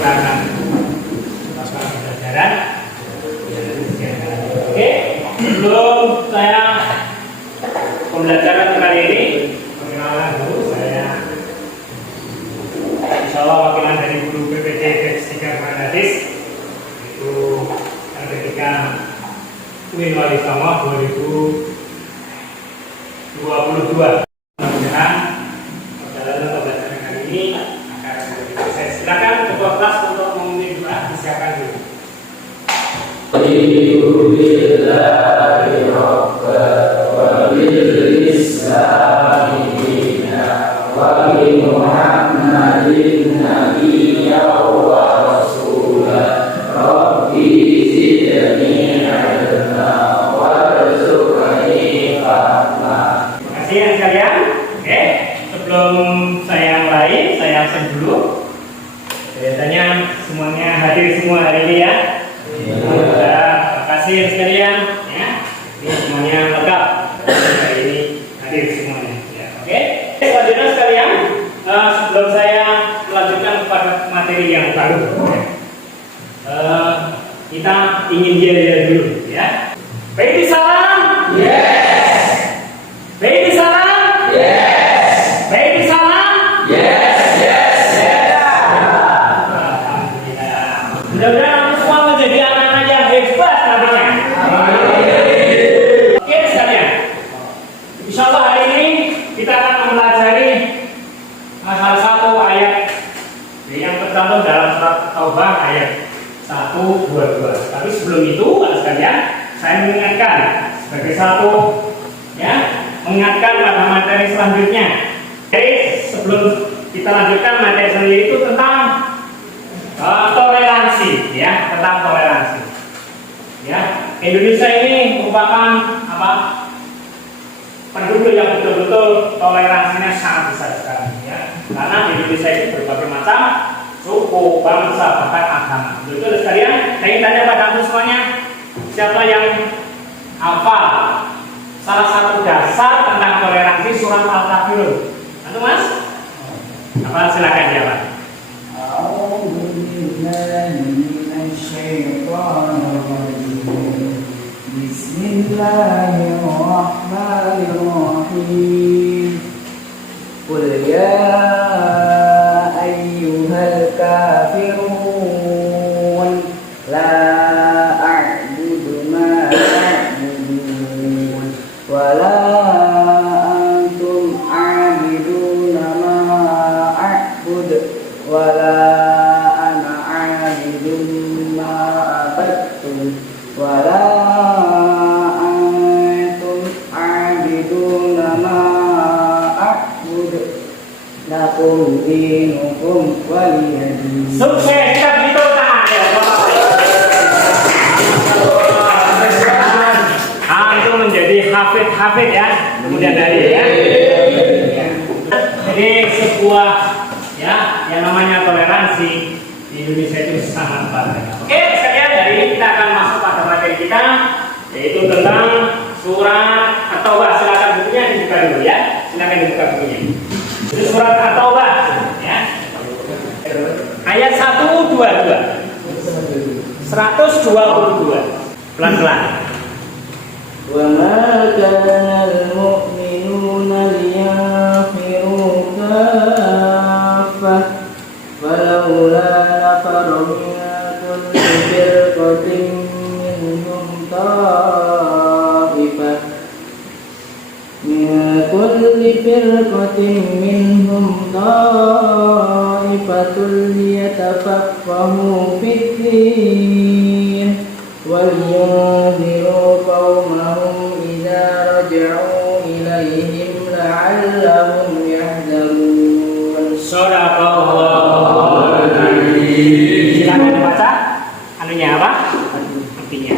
silakan melakukan pembelajaran. Oke, sebelum saya pembelajaran kali ini, perkenalan dulu saya. Insyaallah wakilan dari guru PPT Batch 3 Quran Hadis, itu ketika UIN Walisongo 2022. Mudah-mudahan perjalanan pembelajaran kali ini akan menjadi sukses. Silakan ketua kelas untuk memimpin doa, disiapkan dulu. Sebelum saya mulai, saya absen dulu. Biasanya semuanya hadir semua hari ini ya. Terima kasih sekalian ya. Ini semuanya lengkap. Hari ini hadir semuanya. Ya, oke. Selanjutnya sekalian, sebelum saya melanjutkan kepada materi yang baru, kita ingin yel-yel dulu ya. Baik, salam. Yes. Baik, salam. Yes. Baik, salam. Yes, yes, yes. Alhamdulillah. Mudah-mudahan semua menjadi anak-anak yang hebat nantinya. Oke sekalian. Insyaallah hari ini kita akan mempelajari salah satu ayat yang tercantum dalam surat Taubah ayat 122. Tapi sebelum itu, sekalian, saya mengingatkan sebagai satu ya, mengingatkan pada materi selanjutnya. Sebelum kita lanjutkan materi sendiri itu tentang toleransi, ya, tentang toleransi. Ya, Indonesia ini merupakan penduduk yang betul-betul toleransinya sangat besar sekali, ya. Karena di Indonesia itu berbagai macam suku, bangsa, bahkan agama. Betul sekalian. Saya ingin tanya pada kamu semuanya, siapa yang hafal salah satu dasar tentang toleransi surat Al-Kafirun? Antum Mas? Apa silakan jawab. Bismillahirrahmanirrahim. Qul ya ayyuhal kafirun la a'budu ma ta'budun wa la wala ana 'abidun ma abattum wala antum 'abidun ma a'bud lakum dinukum waliyadin. Sukses kita beri tepuk tangan ya Bapak. Antum menjadi hafid ya, kemudian dari ya. Jadi sebuah ya, yang namanya toleransi di Indonesia itu sangat banyak. Oke, sekalian, hari ini kita akan masuk pada materi kita, yaitu tentang surat At-Taubah. Silakan bukunya dibuka dulu ya. Silakan dibuka bukunya. Itu surat At-Taubah ya. Ayat 122. 122. Pelan-pelan. Wa ma kana al-mu'minuna liyafiru ولولا نفر من كل فرقة منهم طائفة ليتفقهوا في الدين ولينذروا قومهم إذا رجعوا إليهم لعلهم يحذرون. Silakan dibaca anunya apa? Artinya.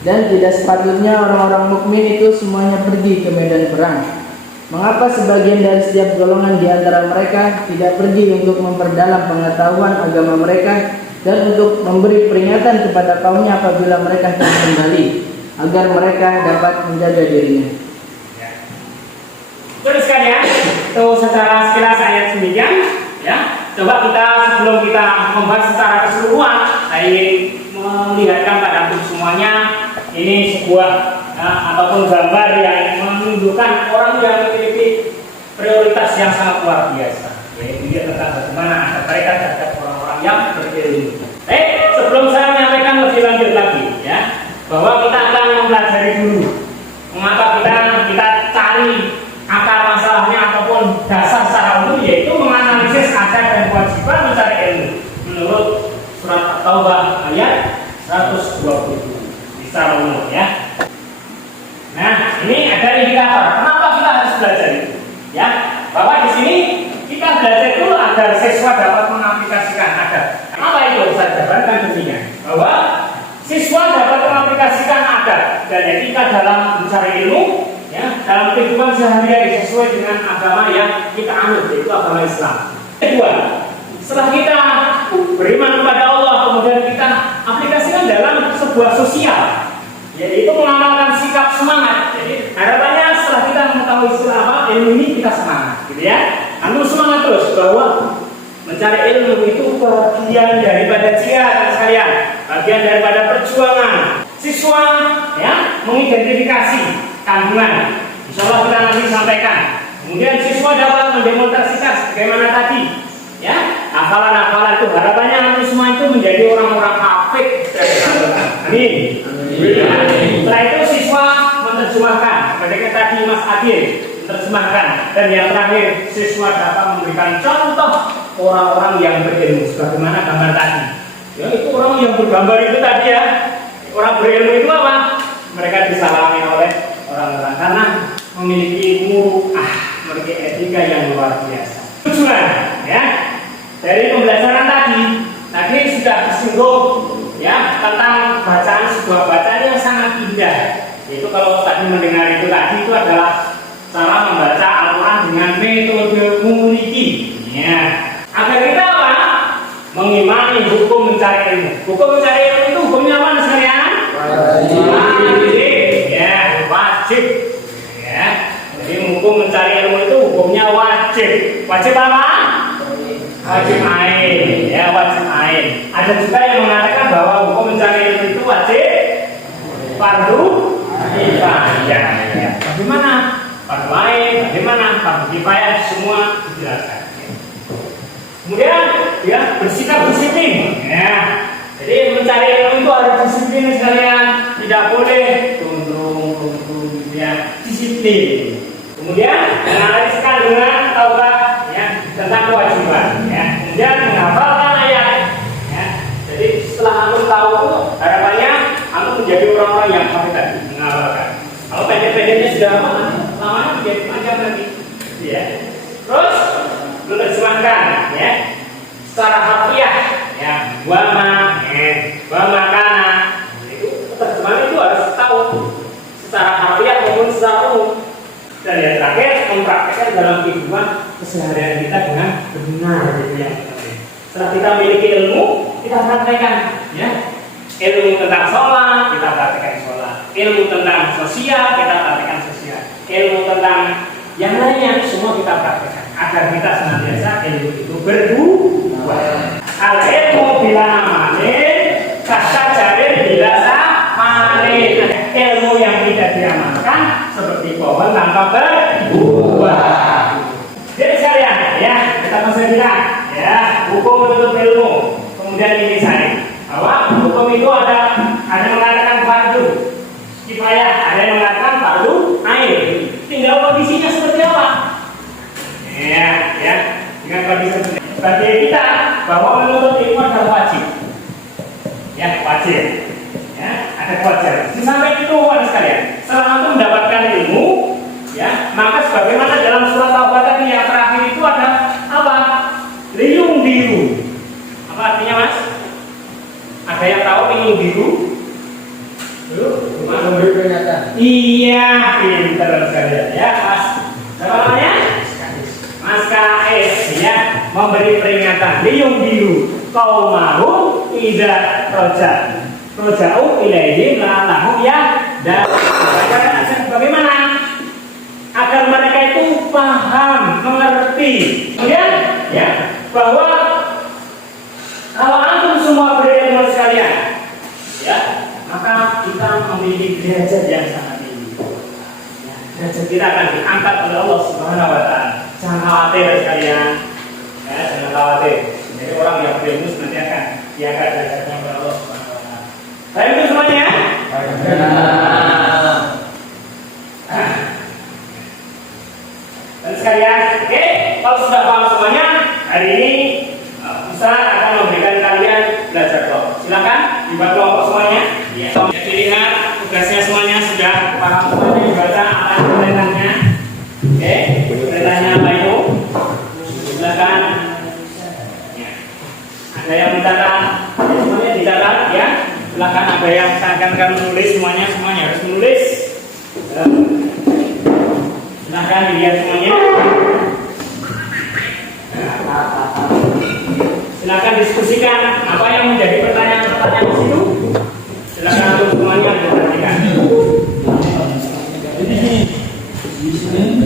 Dan tidak sepatutnya orang-orang mukmin itu semuanya pergi ke medan perang. Mengapa sebagian dari setiap golongan di antara mereka tidak pergi untuk memperdalam pengetahuan agama mereka dan untuk memberi peringatan kepada kaumnya apabila mereka telah kembali, agar mereka dapat menjaga dirinya. Terus sekalian, itu secara sekilas ayat demikian, ya. coba kita sebelum kita membahas secara keseluruhan, saya ingin melihatkan pada untuk semuanya ini sebuah ataupun gambar yang menunjukkan orang yang memiliki prioritas yang sangat luar biasa. Yaitu dia tentang bagaimana ada mereka terhadap orang-orang yang berilmu. Sebelum saya menyampaikan lebih lanjut lagi, ya, bahwa kita akan mempelajari dulu mengapa kita cari akar masalahnya ataupun dasar secara umum, yaitu menganalisis adab dan kewajiban mencari ilmu menurut surat At-Taubah ayat 127 secara umum, ya. Nah, ini ada indikator kenapa kita harus belajar itu, ya, bahwa di sini kita belajar dulu agar siswa dapat mengaplikasikan adab. Apa itu? Saya jabarkan demikian, bahwa siswa dapat mengaplikasikan adab dan etika dalam mencari ilmu, ya, dalam kehidupan sehari-hari sesuai dengan agama yang kita anut, yaitu agama Islam. Kedua, setelah kita beriman kepada Allah, kemudian kita aplikasikan dalam sebuah sosial, yaitu mengamalkan sikap semangat. Jadi harapannya setelah kita mengetahui istilah apa ilmu ini, kita semangat, gitu ya. Anu semangat terus bahwa mencari ilmu itu bagian daripada jihad sekalian, bagian daripada perjuangan. Siswa, ya, mengidentifikasi kandungan. Insya Allah kita nanti sampaikan. Kemudian siswa dapat mendemonstrasikan bagaimana tadi, ya, hafalan-hafalan itu. Harapannya nanti semua itu menjadi orang-orang hafid dari Al-Quran. Amin. Ya. Setelah itu siswa menerjemahkan, seperti tadi Mas Adil menerjemahkan, dan yang terakhir siswa dapat memberikan contoh orang-orang yang berilmu sebagaimana gambar tadi. Ya, itu orang yang bergambar itu tadi, ya. Orang berilmu itu apa? Mereka disalami oleh orang-orang karena memiliki memiliki etika yang luar biasa. Tujuan, ya, dari pembelajaran tadi sudah disinggung, ya, tentang bacaan sebuah bacaan yang sangat indah. Yaitu kalau tadi mendengar itu tadi itu adalah cara membaca Al-Quran dengan metode memiliki, ya. Agar kita apa? Mengimani hukum mencari ilmu. Hukum mencari ilmu itu hukumnya apa sekalian? Wajib, ya, wajib, ya. Jadi hukum mencari ilmu itu hukumnya wajib. Wajib apa? Wajib ain, ya, wajib ain. Ada juga yang mengatakan bahwa hukum mencari ilmu itu wajib fardu kifayah. Ya. Bagaimana? Fardu ain, bagaimana? Fardu kifayah, semua dijelaskan. Kemudian, ya, bersikap disiplin, ya. Jadi mencari ilmu itu harus disiplin sekalian, tidak boleh tundung, ya, disiplin. Kemudian menganalisis kandungan taubat, ya, tentang kewajiban, ya. Kemudian menghafalkan ayat, ya. Jadi setelah kamu tahu itu, harapannya kamu menjadi orang-orang yang hafal tadi, menghafalkan. Kalau pendek-pendeknya sudah lama menjadi panjang lagi, ya. Terus menerjemahkan, ya, secara harfiah, ya, kana, itu terjemahan itu harus tahu secara harfiah maupun secara umum. Dan yang terakhir mempraktekkan dalam kehidupan keseharian kita dengan benar, gitu ya. Setelah kita memiliki ilmu, kita praktekkan, ya. Ilmu tentang sholat, kita praktekkan sholat. Ilmu tentang sosial, kita praktekkan sosial. Ilmu tentang yang lainnya semua kita praktekkan agar kita senantiasa ilmu itu berbuah. Al-ilmu bila amalin, kasajarin bila samarin. Ilmu yang tidak diamalkan seperti pohon tanpa berbuah. Jadi sekalian, ya, kita masih bilang, ya, hukum menuntut ilmu. Kemudian ini saya, bahwa hukum itu ada mengatakan fardu kifayah, ada yang mengatakan fardu ain. Tinggal kondisinya seperti apa? Ya, dengan kondisi seperti itu. Bagi kita bahwa menuntut ilmu adalah wajib, ya, wajib, ya, ada kewajiban. Sampai itu sekalian, setelah itu mendapatkan ilmu, ya, maka sebagaimana dalam surat Taubah tadi yang terakhir itu ada apa? Liyung biru. Apa artinya, Mas? Ada yang tahu liyung biru? Memberi peringatan. Iya, pintar sekalian, ya, Mas. Apa namanya? Mas KS, ya, memberi peringatan. Liyung biru, kau mau tidak rojau ilaihim la'allahu ya. Dan bagaimana? Agar mereka itu paham, mengerti. Kemudian, ya, bahwa derajat yang sangat tinggi. Ya, derajat kita akan diangkat oleh Allah Subhanahu wa taala. Jangan khawatir sekalian. Ya, jangan khawatir. Jadi orang yang berilmu nanti akan diangkat derajatnya oleh Allah Subhanahu wa taala. Baik itu semuanya. Dan sekalian, oke, kalau sudah paham semuanya, hari ini Ustaz akan memberikan kalian belajar kelompok. Silakan dibuat kelompok semuanya. Ya. Jadi lihat tugasnya semuanya sudah paham semuanya, dibaca apa perintahnya. Oke, perintahnya apa itu? Silakan. Ya. Ada yang mencatat, ya, semuanya dicatat ya. Silakan ada yang akan menulis semuanya harus menulis. Silakan dilihat semuanya. Silakan diskusikan apa yang menjadi pertanyaan-pertanyaan di situ. Silakan untuk semuanya diperhatikan.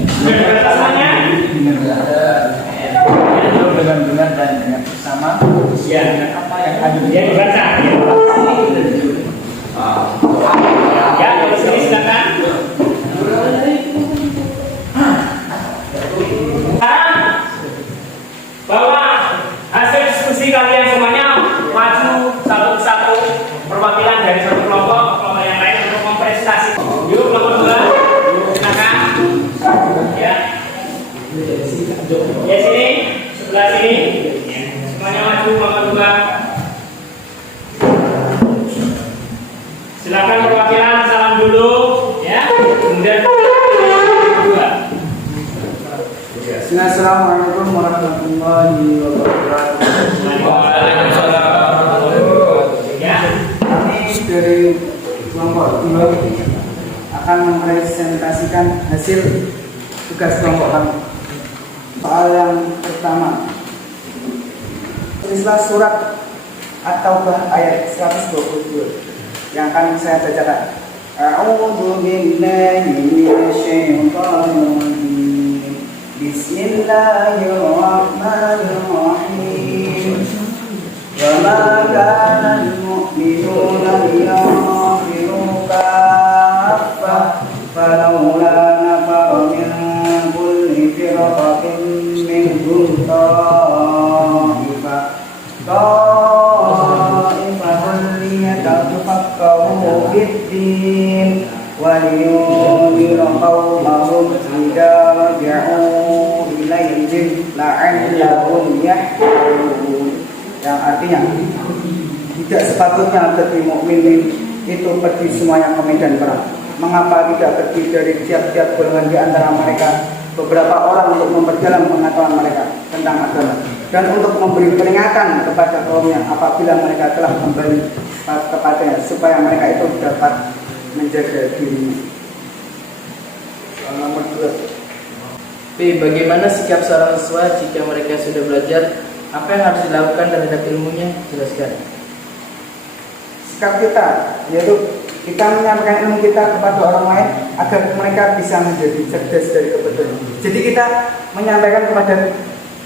Sudah dibaca semuanya? Dengan benar dan dengan bersama. Ya. Apa yang ada Ya dibaca. Ya, kalau sini silakan. Bahwa hasil diskusi kalian semuanya maju satu persatu perwakilan dari satu kelompok yang lain untuk mempresentasi. Yuk kelompok 2, silakan. Ya. Ya sini, sebelah sini. Semuanya maju kelompok 2. Silakan perwakilan salam dulu, ya. Kemudian 2. Assalamualaikum warahmatullahi wabarakatuh. Ya. Kami dari kelompok 2 akan mempresentasikan hasil tugas kelompok kami. Soal yang pertama, tulislah surat At-Taubah ayat 122 yang akan saya bacakan. A'udzu billahi minasyaitonir rajim. Bismillahirrahmanirrahim. Wa ma kana al-mu'minuna liyanfiru kaffah falawla nafara min kulli firqatin minhum ta'ifatan liyatafakkaru fid-din wa liyunziru qawmahum idza raja'u ilaihim la'allahum yahtadun. Yang artinya tidak sepatutnya bagi mukmin itu pergi semuanya ke medan perang. Mengapa tidak pergi dari tiap-tiap golongan di antara mereka beberapa orang untuk memperdalam pengetahuan mereka tentang agama dan untuk memberi peringatan kepada kaumnya apabila mereka telah kembali kepadanya supaya mereka itu dapat menjaga dirinya. Soal nomor 2. B. Bagaimana sikap seorang siswa jika mereka sudah belajar? Apa yang harus dilakukan terhadap ilmunya? Jelaskan. Sikap kita yaitu kita menyampaikan ilmu kita kepada orang lain agar mereka bisa menjadi cerdas dari kebetulan. Jadi kita menyampaikan kepada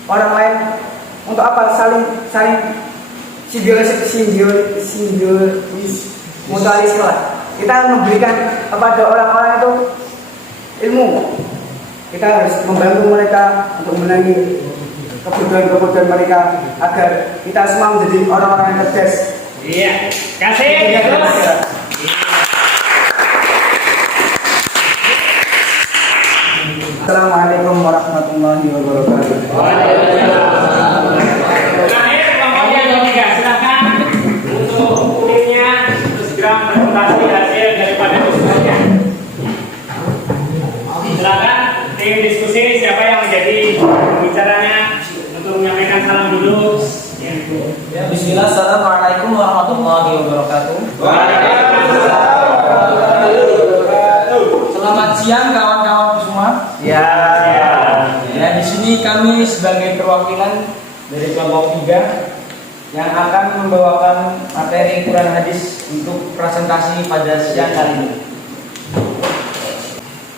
orang lain untuk apa? Saling mutualisme lah. Kita memberikan kepada orang-orang itu ilmu. Kita harus membantu mereka untuk menangani kebutuhan-kebutuhan mereka agar kita semua menjadi orang-orang yang cerdas. Iya. Kasih. Terus. Assalamualaikum warahmatullahi wabarakatuh. Terakhir kelompok yang ketiga, silakan untuk kuliahnya segera presentasi hasil daripada diskusinya. Silakan tim diskusi siapa yang menjadi pembicaranya untuk menyampaikan salam dulu. Ya, bismillah. Assalamualaikum warahmatullahi wabarakatuh. Selamat siang kawan-kawan semua. Ya. Ya, di sini kami sebagai perwakilan dari kelompok 3 yang akan membawakan materi Quran hadis untuk presentasi pada siang kali ini.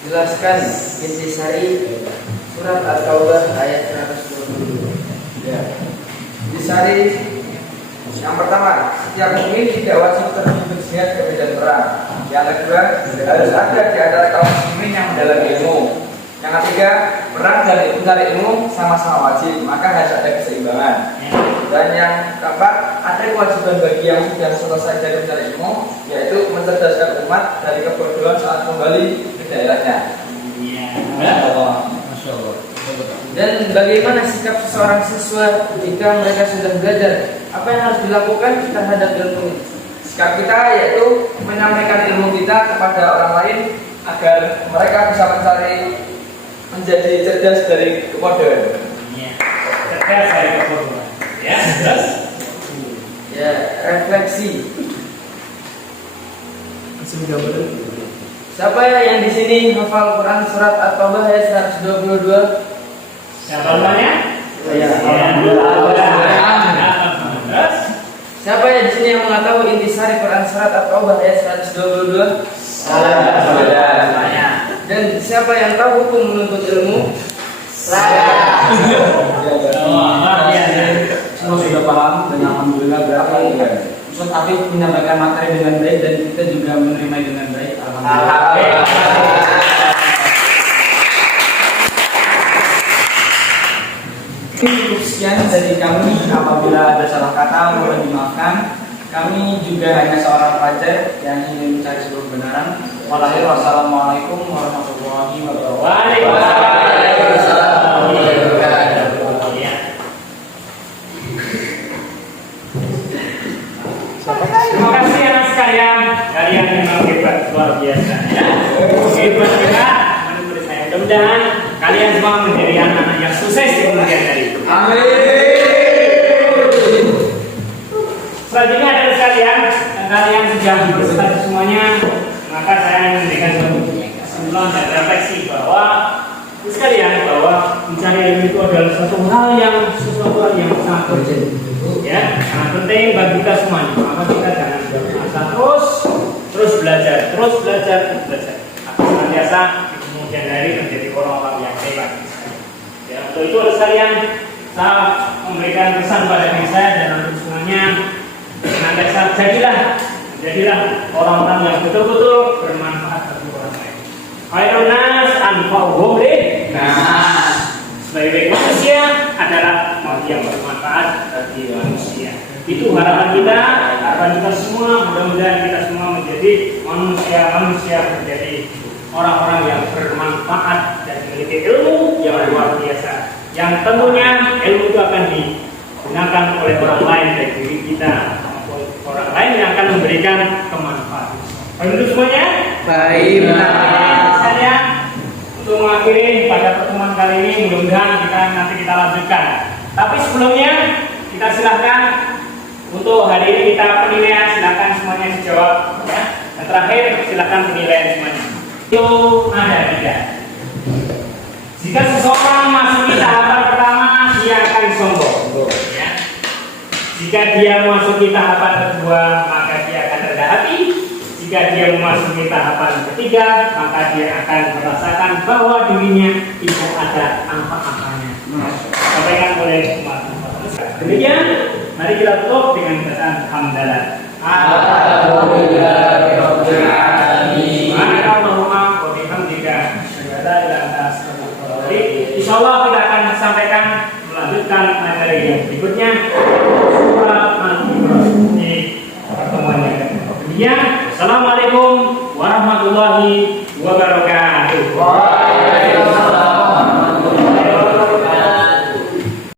Jelaskan intisari surat At-Taubah ayat 120. Ya. Intisari yang pertama, setiap mukmin tidak wajib terjun berjihad ke medan perang. Yang Yang kedua, harus ada di antara kaum muslimin yang mendalami ilmu. Yang ketiga, perang dan mencari ilmu sama-sama wajib, maka harus ada keseimbangan. Dan yang keempat, ada kewajiban bagi yang sudah selesai dari mencari ilmu, yaitu mencerdaskan umat dari kebodohan saat kembali ke daerahnya. Masya Allah. Dan bagaimana sikap seseorang siswa jika mereka sudah belajar? Apa yang harus dilakukan terhadap ilmu ini? Sikap kita yaitu menyampaikan ilmu kita kepada orang lain agar mereka bisa menjadi cerdas dari kebodohan. Iya. Cerdas dari kebodohan. Ya, terus? Ya, refleksi. Siapa yang di sini hafal Quran surat At-Taubah ayat 122? Siapa namanya? Ya. Terus? Siapa yang di sini yang mengetahui intisari Quran surat At-Taubah ayat 122? Saya. Dan siapa yang tahu hukum menuntut ilmu? Luar biasa. Semua sudah paham dan alhamdulillah berarti Ustaz Afif menyampaikan materi dengan baik dan kita juga menerima dengan baik. Alhamdulillah. Cukup sekian dari kami. Apabila ada salah kata mohon dimaafkan. Kami juga hanya seorang pelajar yang ingin mencari sebuah kebenaran. Wassalamualaikum warahmatullahi wabarakatuh. Waalaikumsalam. Terima kasih anak sekalian, kalian memang hebat luar biasa ya. Hebat kita menurut saya. Mudah-mudahan kalian semua menjadi anak-anak yang sukses di kemudian hari. Selanjutnya adalah sekalian, kalian sudah berprestasi semuanya, maka saya memberikan suatu kesimpulan dan refleksi bahwa sekalian bahwa mencari ilmu itu adalah sesuatu hal yang sangat penting, ya, sangat penting bagi kita semuanya. Maka kita jangan berasa terus belajar. Akan senantiasa di kemudian hari menjadi orang-orang yang hebat. Ya, untuk itu sekalian saya memberikan pesan pada diri saya dan untuk semuanya. Senantiasa jadilah orang-orang yang betul-betul bermanfaat bagi orang lain. Khairun nas anfa'uhum linnas. Sebaik-baik manusia adalah yang bermanfaat bagi manusia. Itu harapan kita semua. Mudah-mudahan kita semua menjadi manusia menjadi orang-orang yang bermanfaat dan memiliki ilmu yang luar biasa. Yang tentunya ilmu itu akan digunakan oleh orang lain baik diri kita maupun orang lain yang akan memberikan kemanfaatan. Baik semuanya? Baik. Saya untuk mengakhiri pada pertemuan kali ini, mudah-mudahan nanti kita lanjutkan. Tapi sebelumnya kita silahkan untuk hari ini kita penilaian, silahkan semuanya dijawab ya. Dan terakhir silahkan penilaian semuanya. Itu ada tidak? Jika seseorang masuk tahapan pertama, dia akan sombong. Ya. Jika dia memasuki tahapan kedua, maka dia akan rendah hati. Jika dia memasuki tahapan ketiga, maka dia akan merasakan bahwa dirinya tidak ada apa-apanya. Sampaikan oleh umat. Demikian, mari kita tutup dengan bacaan hamdalah. Alhamdulillahirabbil alamin. Subhanallahumma wa bihamdika asyhadu an la ilaha illa anta insyaallah kita akan sampaikan melanjutkan materi yang berikutnya di pertemuan yang kedua. Assalamualaikum warahmatullahi wabarakatuh.